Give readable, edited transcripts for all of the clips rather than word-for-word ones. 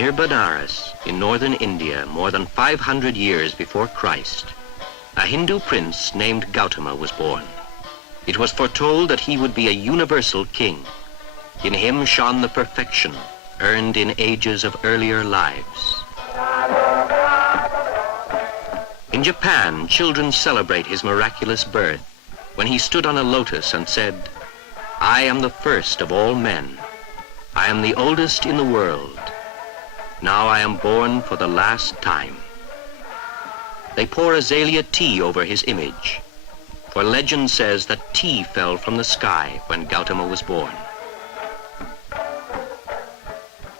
Near Benares, in northern India, more than 500 years before Christ, a Hindu prince named Gautama was born. It was foretold that he would be a universal king. In him shone the perfection earned in ages of earlier lives. In Japan, children celebrate his miraculous birth when he stood on a lotus and said, "I am the first of all men. I am the oldest in the world. Now I am born for the last time." They pour azalea tea over his image, for legend says that tea fell from the sky when Gautama was born.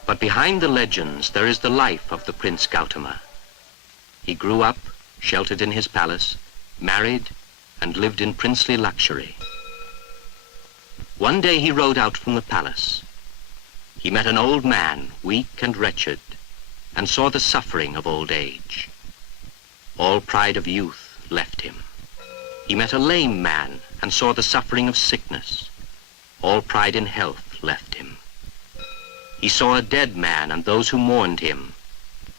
But behind the legends, there is the life of the Prince Gautama. He grew up, sheltered in his palace, married, and lived in princely luxury. One day he rode out from the palace. He met an old man, weak and wretched, and saw the suffering of old age. All pride of youth left him. He met a lame man and saw the suffering of sickness. All pride in health left him. He saw a dead man and those who mourned him,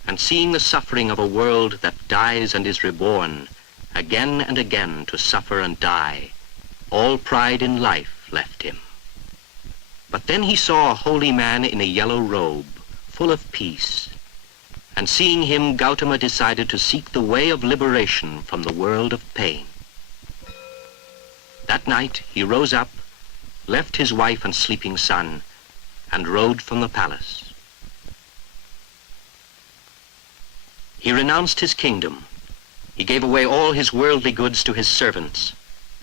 and seeing the suffering of a world that dies and is reborn, again and again to suffer and die, all pride in life left him. But then he saw a holy man in a yellow robe, full of peace, and seeing him, Gautama decided to seek the way of liberation from the world of pain. That night he rose up, left his wife and sleeping son, and rode from the palace. He renounced his kingdom. He gave away all his worldly goods to his servants,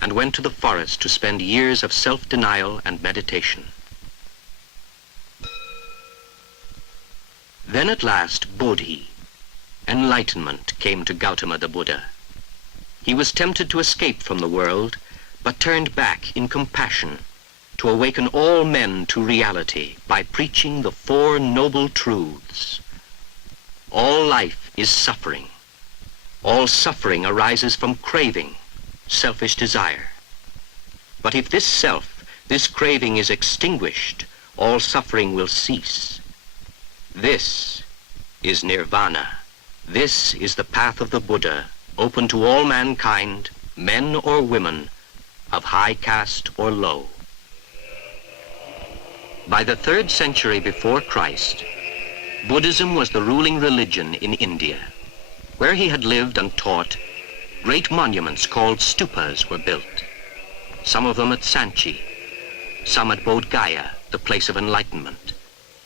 and went to the forest to spend years of self-denial and meditation. Then at last, Bodhi, enlightenment, came to Gautama the Buddha. He was tempted to escape from the world, but turned back in compassion to awaken all men to reality by preaching the Four Noble Truths. All life is suffering. All suffering arises from craving, selfish desire. But if this self, this craving is extinguished, all suffering will cease. This is nirvana. This is the path of the Buddha, open to all mankind, men or women, of high caste or low. By the 3rd century before Christ, Buddhism was the ruling religion in India. Where he had lived and taught, great monuments called stupas were built, some of them at Sanchi, some at Bodh Gaya, the place of enlightenment,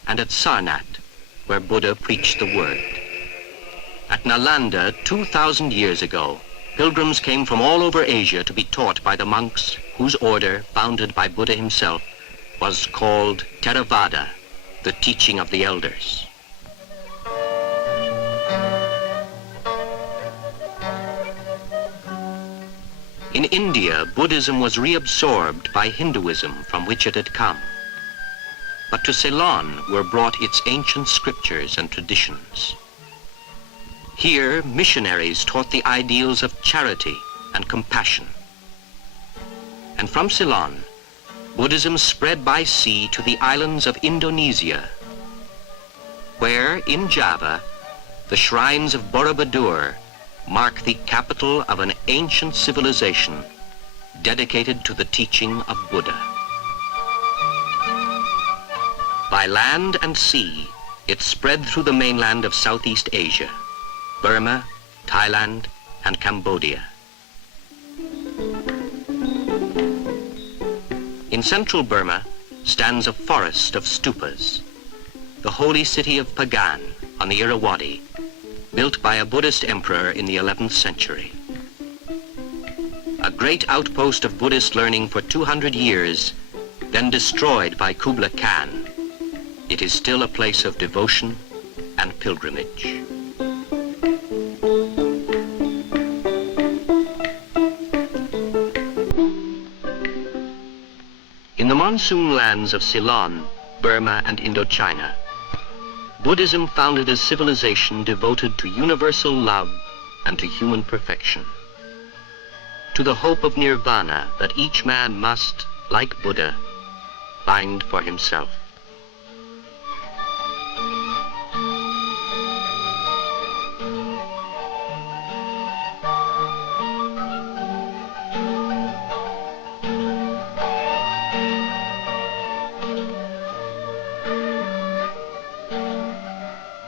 and at Sarnath, where Buddha preached the word. At Nalanda, 2,000 years ago, pilgrims came from all over Asia to be taught by the monks whose order, founded by Buddha himself, was called Theravada, the teaching of the elders. In India, Buddhism was reabsorbed by Hinduism from which it had come. But to Ceylon were brought its ancient scriptures and traditions. Here, missionaries taught the ideals of charity and compassion. And from Ceylon, Buddhism spread by sea to the islands of Indonesia, where, in Java, the shrines of Borobudur mark the capital of an ancient civilization dedicated to the teaching of Buddha. By land and sea, it spread through the mainland of Southeast Asia, Burma, Thailand, and Cambodia. In central Burma stands a forest of stupas, the holy city of Pagan on the Irrawaddy, built by a Buddhist emperor in the 11th century. A great outpost of Buddhist learning for 200 years, then destroyed by Kublai Khan, it is still a place of devotion and pilgrimage. In the monsoon lands of Ceylon, Burma, and Indochina, Buddhism founded a civilization devoted to universal love and to human perfection, to the hope of nirvana that each man must, like Buddha, find for himself.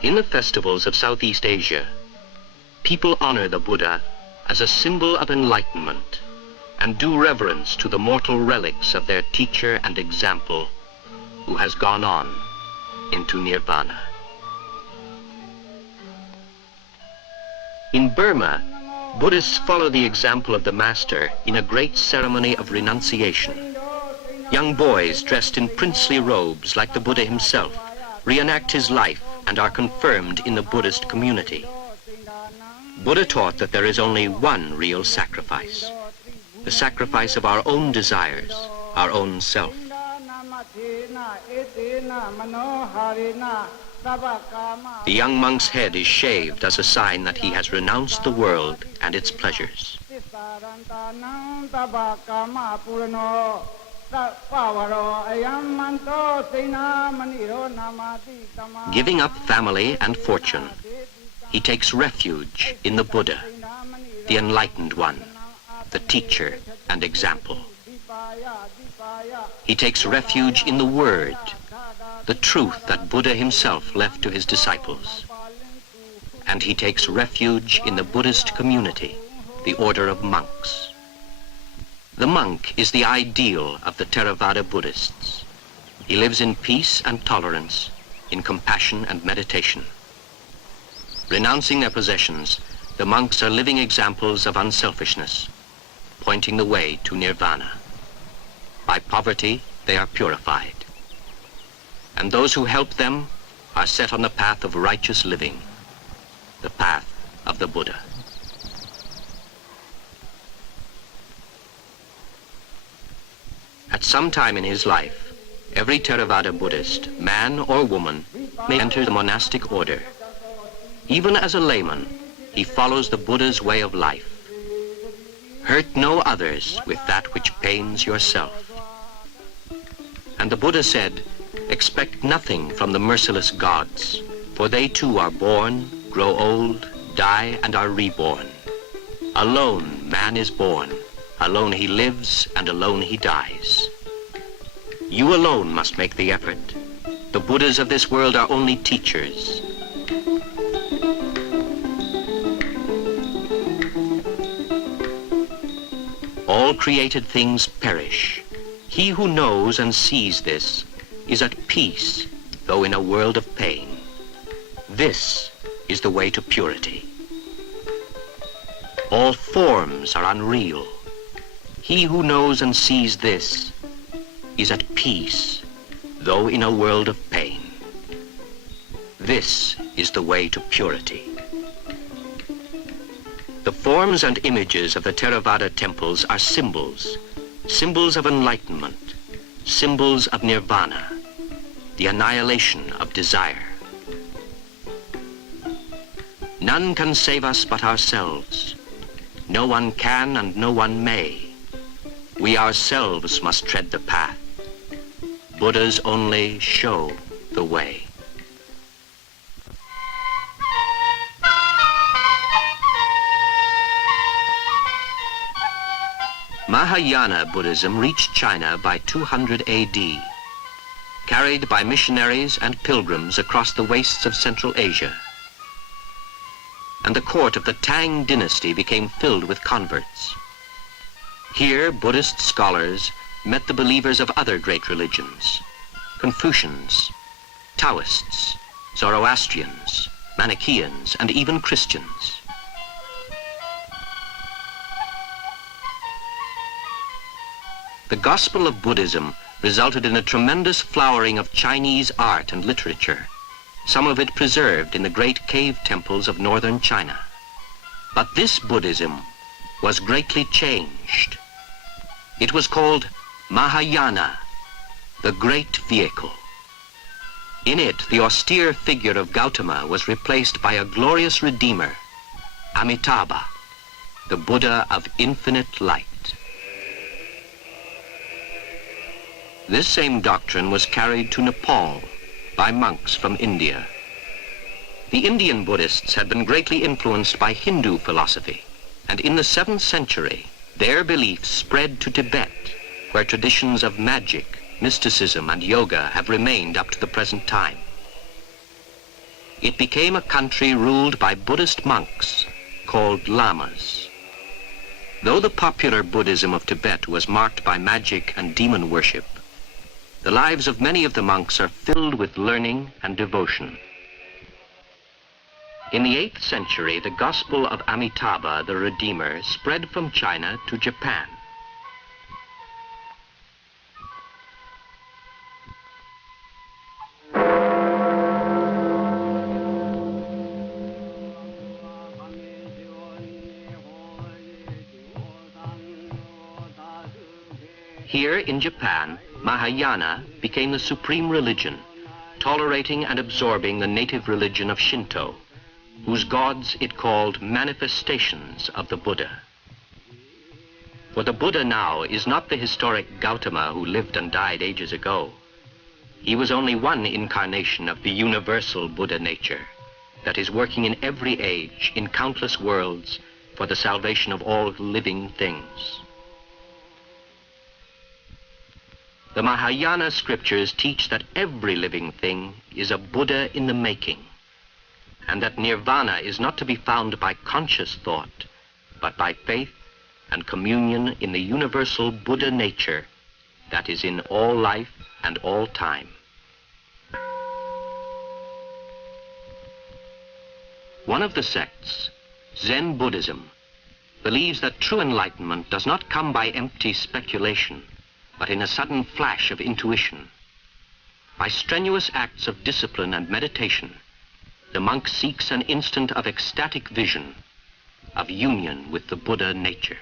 In the festivals of Southeast Asia, people honor the Buddha as a symbol of enlightenment and do reverence to the mortal relics of their teacher and example who has gone on into nirvana. In Burma, Buddhists follow the example of the master in a great ceremony of renunciation. Young boys dressed in princely robes like the Buddha himself reenact his life and are confirmed in the Buddhist community. Buddha taught that there is only one real sacrifice, the sacrifice of our own desires, our own self. The young monk's head is shaved as a sign that he has renounced the world and its pleasures. Giving up family and fortune, he takes refuge in the Buddha, the enlightened one, the teacher and example. He takes refuge in the Word, the truth that Buddha himself left to his disciples. And he takes refuge in the Buddhist community, the order of monks. The monk is the ideal of the Theravada Buddhists. He lives in peace and tolerance, in compassion and meditation. Renouncing their possessions, the monks are living examples of unselfishness, pointing the way to nirvana. By poverty, they are purified. And those who help them are set on the path of righteous living, the path of the Buddha. At some time in his life, every Theravada Buddhist, man or woman, may enter the monastic order. Even as a layman, he follows the Buddha's way of life. Hurt no others with that which pains yourself. And the Buddha said, expect nothing from the merciless gods, for they too are born, grow old, die, and are reborn. Alone man is born, alone he lives, and alone he dies. You alone must make the effort. The Buddhas of this world are only teachers. All created things perish. He who knows and sees this is at peace, though in a world of pain. This is the way to purity. All forms are unreal. He who knows and sees this is at peace, though in a world of pain. This is the way to purity. The forms and images of the Theravada temples are symbols, symbols of enlightenment, symbols of nirvana, the annihilation of desire. None can save us but ourselves. No one can and no one may. We ourselves must tread the path. Buddhas only show the way. Mahayana Buddhism reached China by 200 AD, carried by missionaries and pilgrims across the wastes of Central Asia. And the court of the Tang dynasty became filled with converts. Here, Buddhist scholars met the believers of other great religions, Confucians, Taoists, Zoroastrians, Manichaeans, and even Christians. The gospel of Buddhism resulted in a tremendous flowering of Chinese art and literature, some of it preserved in the great cave temples of northern China. But this Buddhism was greatly changed. It was called Mahayana, the great vehicle. In it, the austere figure of Gautama was replaced by a glorious redeemer, Amitabha, the Buddha of infinite light. This same doctrine was carried to Nepal by monks from India. The Indian Buddhists had been greatly influenced by Hindu philosophy, and in the 7th century, their beliefs spread to Tibet, where traditions of magic, mysticism, and yoga have remained up to the present time. It became a country ruled by Buddhist monks called lamas. Though the popular Buddhism of Tibet was marked by magic and demon worship, the lives of many of the monks are filled with learning and devotion. In the 8th century, the gospel of Amitabha, the Redeemer, spread from China to Japan. Here in Japan, Mahayana became the supreme religion, tolerating and absorbing the native religion of Shinto, whose gods it called manifestations of the Buddha. For the Buddha now is not the historic Gautama who lived and died ages ago. He was only one incarnation of the universal Buddha nature that is working in every age, in countless worlds, for the salvation of all living things. The Mahayana scriptures teach that every living thing is a Buddha in the making, and that nirvana is not to be found by conscious thought, but by faith and communion in the universal Buddha nature that is in all life and all time. One of the sects, Zen Buddhism, believes that true enlightenment does not come by empty speculation, but in a sudden flash of intuition. By strenuous acts of discipline and meditation, the monk seeks an instant of ecstatic vision, of union with the Buddha nature.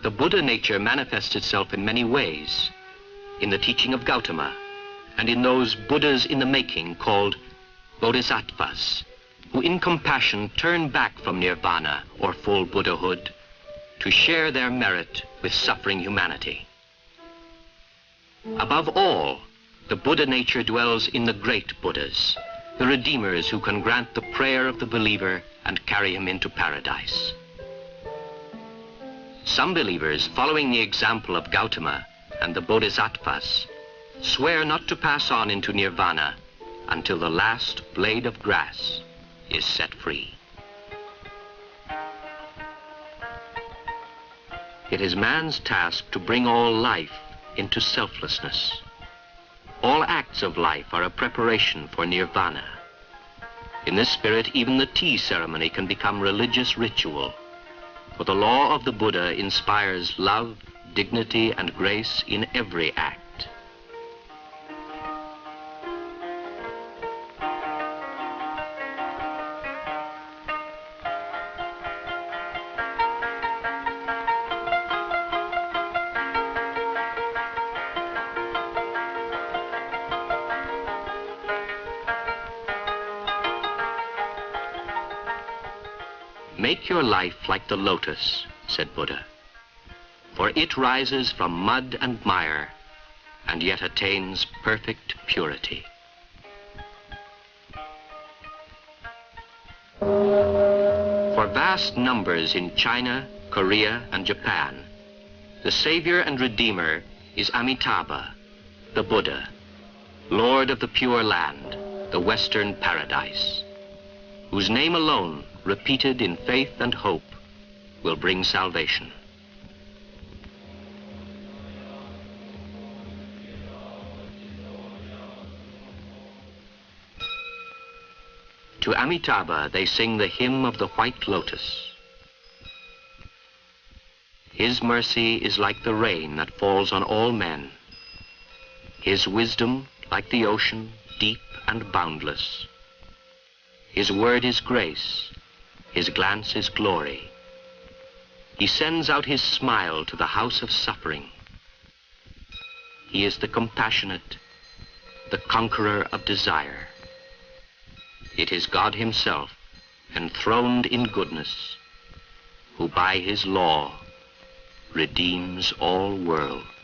The Buddha nature manifests itself in many ways, in the teaching of Gautama, and in those Buddhas in the making called Bodhisattvas, who in compassion turn back from nirvana or full Buddhahood to share their merit with suffering humanity. Above all, the Buddha nature dwells in the great Buddhas, the Redeemers who can grant the prayer of the believer and carry him into paradise. Some believers, following the example of Gautama and the Bodhisattvas, swear not to pass on into nirvana until the last blade of grass is set free. It is man's task to bring all life into selflessness. All acts of life are a preparation for nirvana. In this spirit, even the tea ceremony can become religious ritual. For the law of the Buddha inspires love, dignity, and grace in every act. Make your life like the lotus, said Buddha, for it rises from mud and mire and yet attains perfect purity. For vast numbers in China, Korea, and Japan, the Savior and Redeemer is Amitabha, the Buddha, Lord of the Pure Land, the Western Paradise, whose name alone, repeated in faith and hope, will bring salvation. To Amitabha they sing the hymn of the white lotus. His mercy is like the rain that falls on all men. His wisdom like the ocean, deep and boundless. His word is grace. His glance is glory. He sends out his smile to the house of suffering. He is the compassionate, the conqueror of desire. It is God himself, enthroned in goodness, who by his law redeems all worlds.